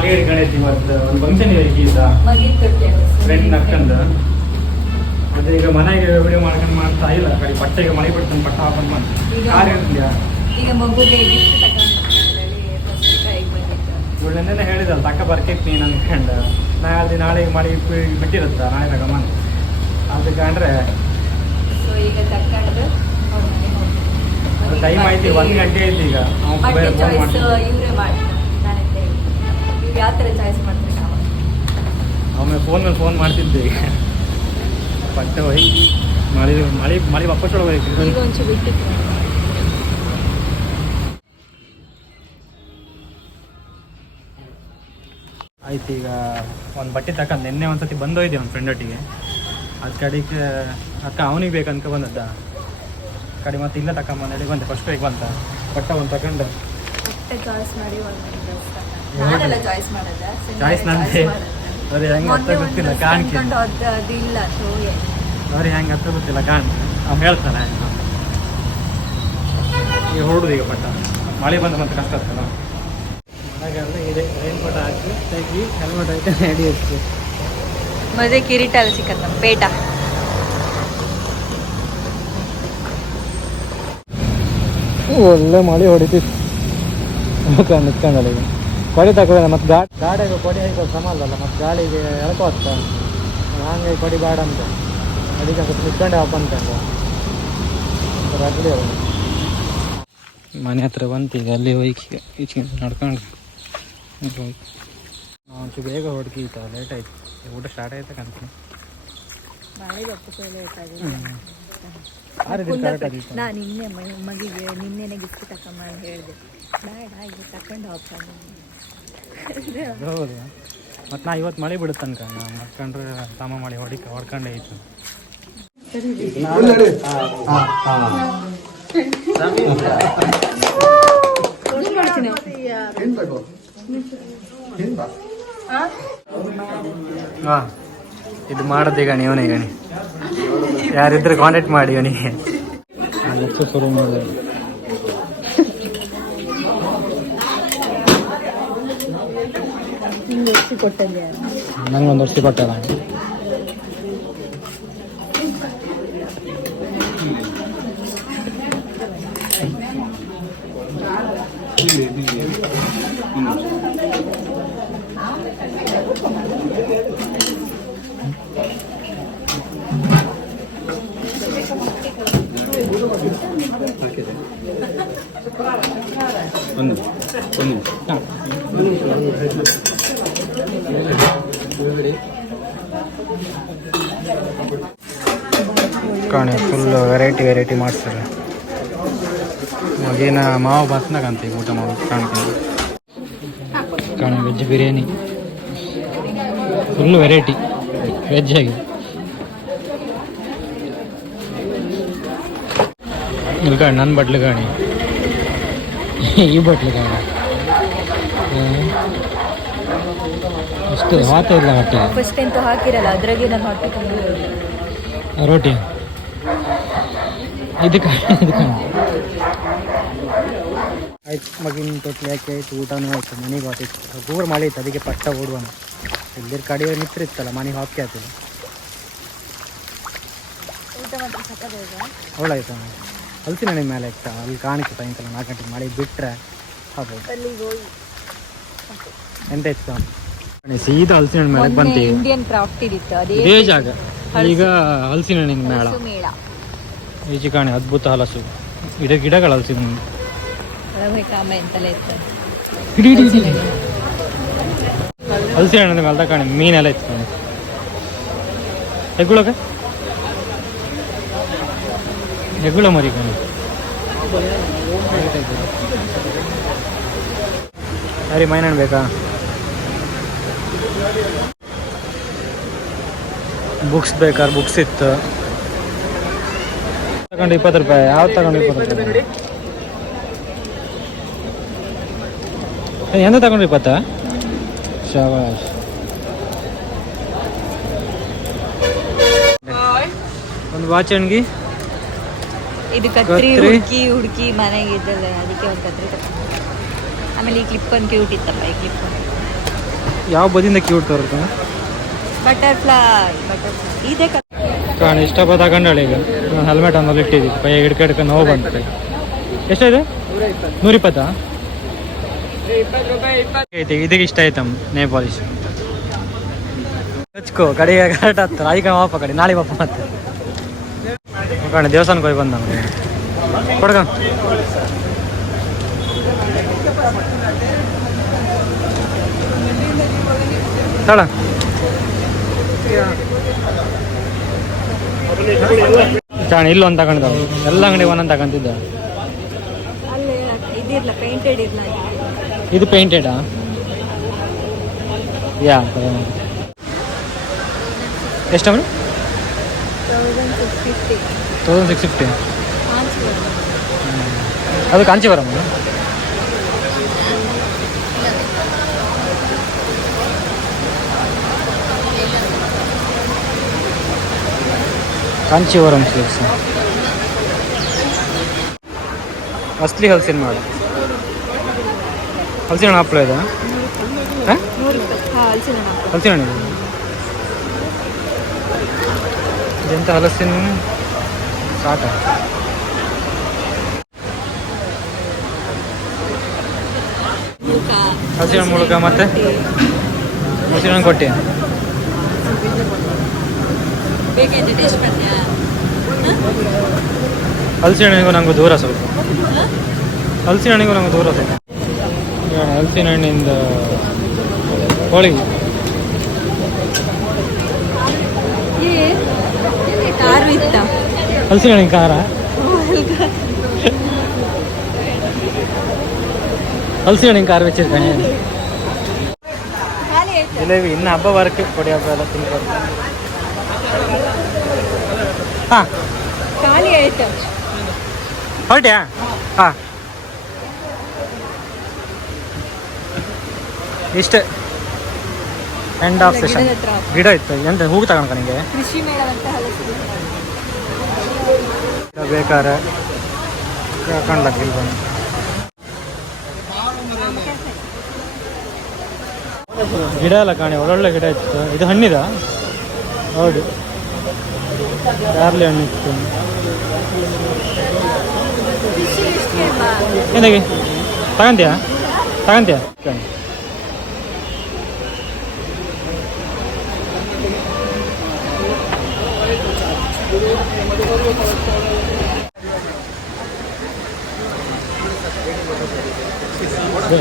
ಮಾಲಿಗಡಿ ಗಣೇಶ್ ಇವತ್ತು ಒಂದು ಫಂಕ್ಷನ್ ಇದೆ ಗೀತ ಫ್ರೆಂಡ್ ನಕ್ಕಂದು ಅದೇ ಈಗ ಮನೆಗೆ ವಿಡಿಯೋ ಮಾಡ್ಕೊಂಡು ಮಾಡ್ತಾ ಇಲ್ಲ. ಕಡೆ ಬಟ್ಟೆಗೆ ಮನೆ ಬಿಡ್ತಾನೆ ಬಟ್ಟೆ ಹಾಕೊಂಡು ಮಾಡಿ. ಈಗ ಮಗುಗೆ ಗಿಫ್ಟ್ ಬಂದಿತ್ತು ಇವಳನ್ನೇ ಹೇಳಿದಲ್ಲ ತಕ್ಕ ಬರ್ಕೈತಿ ನೀನು ಅನ್ಕೊಂಡು ನಾಳೆ ನಾಳೆಗೆ ಮಳೆ ಬಿ- ಬಿಟ್ಟಿರುತ್ತ? ನಾಳೆ ತಗೊಂಬಂದು ಅದು ಕಂಡ್ರೆ ಸೊ ಈಗ ತಕೊಂಡು ಅವ್ರ ಟೈಮ್ ಆಯ್ತು ಒಂದ್ ಗಂಟೆ ಐತಿ ಈಗ. ಅವ್ನು ಬೇರೆ ಫೋನ್ ಚಾಯ್ಸ್ ಯಾವ ಥರ ಚಾಯ್ಸ್ ಮಾಡ್ತೀರಿ ಆಮೇಲೆ ಫೋನ್ ಮೇಲೆ ಫೋನ್ ಮಾಡ್ತಿದ್ದೆ. ಈಗ ಬಟ್ಟೆ ಹೋಗಿ ಮಳೆ ಮಳೆ ಮಳೆ ವಾಪಸ್ ಒಳಗೆ ಆಯ್ತು ಈಗ ಒಂದು ಬಟ್ಟೆ ತಕೊಂಡು ನಿನ್ನೆ ಒಂದ್ಸತಿ ಬಂದೋಯ್ದೆ ಒಂದು ಫ್ರೆಂಡ್ ಒಟ್ಟಿಗೆ. ಅದು ಕಡೆಗೆ ಅಕ್ಕ ಅವನಿಗೆ ಬೇಕಂತ ಬಂದದ್ದ. ಕಡೆ ಮತ್ತೆ ಇಲ್ಲ ತಗೊಂಬಂದೇಳಿ ಬಂದೆ. ಫಸ್ಟ್ ಬೇಗ ಬಂತ. ಬಟ್ಟೆ ಒಂದು ತಗೊಂಡು. ಬಟ್ಟೆ ಚಾಯ್ಸ್ ಮಾಡಿ ನಾನೆಲ್ಲ ಚಾಯ್ಸ್ ಚಾಯ್ಸ್ ನಂದೆ. ಹೆಂಗೆ ಗೊತ್ತಿಲ್ಲ ಕಾಣ್ಕೆ ಅದು ಇಲ್ಲ ಅವ್ರಿಗೆ ಹೆಂಗೆ ಗೊತ್ತಿಲ್ಲ ಕಾಣ್ ಅವ್ನು ಹೇಳ್ತಾನೆ. ಈಗ ಹೊರಡುದು ಈಗ ಬಟ್ಟ ಮಳೆ ಬಂದ ಮತ್ತೆ ಕಷ್ಟ ಆಗ್ತದ ಮಳೆಗಾಲ ಇದೆ. ರೈನ್ ಕೋಟ್ ಹಾಕಿ ತೆಗಿ ಹೆಲ್ಮೆಟ್ ಹಾಕಿ ರೆಡಿ ಇತ್ತು ಮದುವೆ ಕಿರೀಟ ಅಲ್ಲಿ ಸಿಕ್ಕತ್ತ? ಪೇಟ. ಒಳ್ಳೆ ಮಳೆ ಹೊಡಿತಿತ್ತು. ನಿತ್ಕೊಂಡು ನಿತ್ಕೊಂಡಲ್ಲ ಈಗ. ಕೊಡಿ ತಗೊಂಡ ಮತ್ತೆ ಗಾಡಿ ಗಾಡಿಗೆ ಕೊಡಿ ಹಾಕೋ ಸಮ ಅಲ್ಲಲ್ಲ ಮತ್ತೆ ಗಾಳಿಗೆ ಎಳ್ಕೋತ್ತ ಹಂಗೆ ಕೊಡಿ ಬೇಡ ಅಂತ ಅದಕ್ಕೆ ಸ್ವಲ್ಪ ನಿತ್ಕೊಂಡೆ ಅಪ್ಪ ಅಂತ ರಗಡಿ ಮನೆ ಹತ್ರ ಬಂತು ಈಗ ಅಲ್ಲಿ ಹೋಯ್ಕೆ ಈಚೆ ನಡ್ಕೊಂಡು ಒಂಚೂರು ಬೇಗ ಹೊಡ್ಗಿ ಲೇಟ್ ಆಯ್ತು. ಊಟ ಸ್ಟಾರ್ಟ್ ಆಯ್ತು ಲೇಟ್ ಆರು ದಿನ ಕರೆಕ್ಟ್ ಆಗಿತ್ತು ನಾ ನಿನ್ನೆ ಮಗಿಗೆ ನಿನ್ನೆನೆ ಗಿಫ್ಟ್ ತಕೊಂಬಂದು ಹೇಳಿದೆ. ಬೇಡ ಈಗ ತಕೊಂಡು ಹೋಗ್ತಾನೆ. ಹೌದು. ಮತ್ತು ನಾ ಇವತ್ತು ಮಳೆ ಬಿಡುತ್ತೆ ಅನ್ಕ. ನಾ ಮಾಡ್ಕೊಂಡ್ರೆ ಸಾಮ ಮಾಡಿ ಹೊಡಿಕ ಹೊಡ್ಕೊಂಡೇ ಇತ್ತು. ಹಾಂ ಇದು ಮಾಡೋದೀಗ ನೀವನೇ ಗಣಿ ಯಾರಿದ್ರೆ ಕಾಂಟ್ಯಾಕ್ಟ್ ಮಾಡಿ ಅವನಿಗೆ. ಎಷ್ಟು ಶುರು ಮಾಡಿದೆ ಒಂದು ವರ್ಷ ಕೊಟ್ಟಲ್ಲಿ. ವರ್ಷ ಒಂದು ಕಾಣಿ ಫುಲ್ ವೆರೈಟಿ ವೆರೈಟಿ ಮಾಡ್ತಾರೆ ಮಗೇನ ಮಾವು ಬಸ್ನಾಗಂತ ಅಂತೀವಿ ಊಟ ಮಾಡೋದು ಕಾಣ್ತೀನಿ ಕಾಣಿ veg biryani. Full variety veg ಆಗಿ ಇಲ್ಲಿ ಕಾಣಿ ನನ್ನ ಬಟ್ಲು ಕಾಣಿ. ಈ ಬಟ್ಲು ಕಾಣಿ. ಅಷ್ಟು ಹಾತ ಇಲ್ಲ ಹೊಟ್ಟೆ. ಫಸ್ಟ್ ಎಂತೂ ಹಾಕಿರಲ್ಲ ಅದ್ರಾಗೆ ನಾನು ಹೊಟ್ಟೆ ತುಂಬ ರೋಟಿ. ಇದಕ್ಕೆ ಇದಕ್ಕೆ. ಆಯ್ತು ಮಗಿನ ತೊಟ್ಲಿ ಯಾಕೆ ಆಯ್ತು? ಊಟನೂ ಆಯ್ತು ಮನೆಗೆ ಹಾಕಿತ್ತು ಗೂರ್ ಮಳೆ ಇತ್ತು ಅದಕ್ಕೆ ಪಟ್ಟ ಓಡುವನು. ಇಲ್ಲಿರ್ ಕಡೆ ನಿಂತಿರ್ತಲ್ಲ ಮನೆಗೆ ಹಾಕಿ ಆಯ್ತಿಲ್ಲ ಊಟ ಮಾತ್ರ ಸಕ್ಕತ್ತಾಯ್ತಾ ಅವಳಾಯ್ತು ಹಲ್ಸಿನ ಹಣ್ಣಿನ ಮೇಲೆ ಇತ್ತ ಅಲ್ಲಿ ಕಾಣಿಸ್ತು ಸಾಯಂಕಾಲ ನಾಲ್ಕು ಗಂಟೆ ಮಳೆ ಬಿಟ್ಟರೆ ಆಗ್ಬೋದು ಎಂತ ಇತ್ತು ಸೀದಾ ಹಲಸಿನ ಹಣ್ಣು ಮೇಲೆ ಬಂತು ಈಗ. ಇಂಡಿಯನ್ ಕ್ರಾಫ್ಟ್ ಇದಿತ್ತು ಅದೇ ಜಾಗ. ಈಗ ಹಲಸಿನ ಹಣ್ಣಿನ ಮೇಳ. ಈಜಿ ಕಾಣಿ ಅದ್ಭುತ ಹಲಸು. ಗಿಡ ಗಿಡಗಳ ಹಲಸಿನ ಹಣ್ಣು ಇತ್ತು. ಹಲಸಿನ ಹಣ್ಣು ಕಲ್ತ ಕಾಣಿ ಮೀನೆಲ್ಲ ಇತ್ತು. ಕಾಣಿ ಹೆಗ್ಗುಳಕ ಹೆಗ್ಗುಳ ಮರಿ ಕಾಣಿ. ಸರಿ ಮೈನಣ್ಣು ಬೇಕಾ? ಬುಕ್ಸ್ ಬೇಕಾದ್ರೆ ಬುಕ್ಸ್ ಇತ್ತು. ತಗೊಂಡು ಇಪ್ಪತ್ತು ರೂಪಾಯಿ. ಯಾವ್ದು ತಗೊಂಡು ಇಪ್ಪತ್ತು ರೂಪಾಯಿ? ಎಂತ ತಗೊಂಡ್ರಿ ಇಪ್ಪತ್ತ? ಶಾಬಾಷ್. ಒಂದು ವಾಚ್ ಅಣ್ಗಿ ಇದು ಕತ್ರಿ? ಹುಡುಕಿ ಹುಡುಕಿ ಮನೆಗೆ ಇದ್ದಲ್ಲ ಅದಕ್ಕೆ ಒಂದು ಕತ್ರಿ ಆಮೇಲೆ ಈ ಕ್ಲಿಪ್ ಒಂದು ಕ್ಯೂಟ್ ಇತ್ತಪ್ಪ ಈ ಕ್ಲಿಪ್ ಯಾವ ಬದಿಯಿಂದ ಕ್ಯೂಟ್ ತೋರುತ್ತೆ ಬಟರ್ಫ್ಲೈ ಬಟರ್ಫ್ಲೈ ಇದೆ ಕಾಣ ಇಷ್ಟಪಟ್ಟು ತಗೊಂಡಾಳೆ ಈಗ. ನಾನು ಹೆಲ್ಮೆಟ್ ಅನ್ನೋದು ಇಟ್ಟಿದ್ದಿ ಕೈ ಹಿಡ್ಕ ಹಿಡ್ಕೊಂಡು ನೋವು ಬಂತು ಎಷ್ಟಿದೆ ನೂರಿಪ್ಪತ್ತಾ? ಐತೆ ಇದಕ್ಕೆ ಇಷ್ಟ ಆಯ್ತಮ್ಮ ನೇ ಪಾಲಿಶ್ ಹಚ್ಕೋ ಕಡೆಗೆ ಕರೆಕ್ಟ್ ಆಗ್ತದೆ. ಅದಕ್ಕೆ ವಾಪ ಕಡೆ. ನಾಳೆ ವಾಪ ಮತ್ತೆ. ಕಣ ದೇವಸ್ಥಾನಕ್ಕೆ ಹೋಗಿ ಬಂದ ಕೊಡ್ಕ ತಳ ಚಾಣ ಇಲ್ಲೊಂದು ತಗೊಂಡಿದ್ದಾವ ಎಲ್ಲ ಅಂಗಡಿ ಒಂದೊಂದು ತಗೊಂತಿದ್ದ ಅಲ್ಲಿ ಇದಿರ್ಲ ಪೇಂಟೆಡ್ ಇರ್ಲ ಇದು ಪೇಂಟೆಡಾ ಯಾ ಎಷ್ಟು thousand six fifty thousand six fifty ಅದು ಕಾಂಚೀವರಂ ಕಾಂಚೀವರಂ ಸಿಲ್ಕ್ಸ್ ಅಸ್ಲಿ ಹಲ್ಸಿನ ಮಾಡು ಹಲಸಿನ ಹಣ್ಣು ಹಪ್ಪಳ ಇದೆ ಹಾಂ ನೂರು ರೂಪಾಯಿ ಹಾಂ ಹಲಸಿನ ಹಣ್ಣು ಹಲಸಿನ ಹಣ್ಣು ಇದೆ ಇದೆಂತ ಹಲಸಿನ ಸಾಟ ಹಸಿರು ಮೂಲಕ ಮತ್ತೆ? ಹಣ್ಣು ಕೊಟ್ಟಿ. ಹಲ್ಸಿನ ಟೇಸ್ಟ್ ಮಾಡ್ತೀಯಾ? ಹಲಸಿನ ಹಣ್ಣಿಗೂ ನಂಗೆ ದೂರ ಸ್ವಲ್ಪ. ಹಲಸಿನ ಹಣ್ಣಿಗೂ ನಂಗೆ ದೂರ ಸ್ವಲ್ಪ. ಹಲಸಿನ ಹಣ್ಣಿಂದ ಹೋಳಿಗೆ ಕಾರು ಇತ್ತ? ಹಲಸಿನ ಹಣ್ಣಿನ ಖಾರ ಹಲಸಿನ ಹಣ್ಣಿನ ಖಾರ ಬೆಚ್ಚಿರ್ತಾನೆ ಖಾಲಿ ಆಯ್ತು ಜಿಲೇಬಿ ಇನ್ನು ಹಬ್ಬ ಬರಕ್ಕೆ ಕೊಡಿ ಹಬ್ಬ ಎಲ್ಲ ತಿನ್ಕೊಂಡು ಹಾಂ. ಖಾಲಿ ಆಯ್ತು. ಹೊರಟ್ಯಾ? ಹಾಂ. ಇಷ್ಟೇ. ಎಂಡ್ ಆಫ್ ಇಲ್ಲ, ಸೆಷನ್ ಗಿಡದ ಹತ್ರ. ಗಿಡ ಇತ್ತು. ಎಂತ ಹೂವು ತಗೊಂಡ್ಕ ನಿಂಗೆ? ಕೃಷಿ ಮೇಳವಂತ ಹಲಸಿನ ಬೇಕಾರೆ ಬಂದು ಗಿಡ ಎಲ್ಲ ಕಾಣಿ ಒಳ್ಳೊಳ್ಳೆ ಗಿಡ ಇತ್ತು. ಇದು ಹಣ್ಣಿದ? ಹೌದು. ಯಾರ್ಲಿ ಹಣ್ಣಿತ್ತು ಕೃಷಿ ಎಷ್ಟು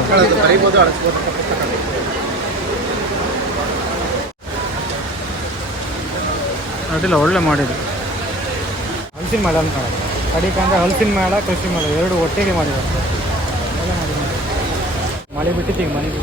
ಕೇಳ್ಬಾ ಏನಾಗಿ ತಗಂತೀಯಾ ತಗಂತೀಯಾ ಅಡ್ಡಿಲ್ಲ ಒಳ್ಳೆ ಮಾಡಿದ್ರು ಹಲಸಿನ ಮೇಳ ಅಂತ ಕಡಿಕಂದ್ರೆ ಹಲಸಿನ ಮೇಳ ಕೃಷಿ ಮೇಳ ಎರಡು ಒಟ್ಟಿಗೆ ಮಾಡಿದ್ದಾರೆ ಒಳ್ಳೆ ಮಾಡಿದ್ದಾರೆ. ಮಳೆ ಬಿಟ್ಟಿತ್ತು ಈಗ ಮನೆಗೆ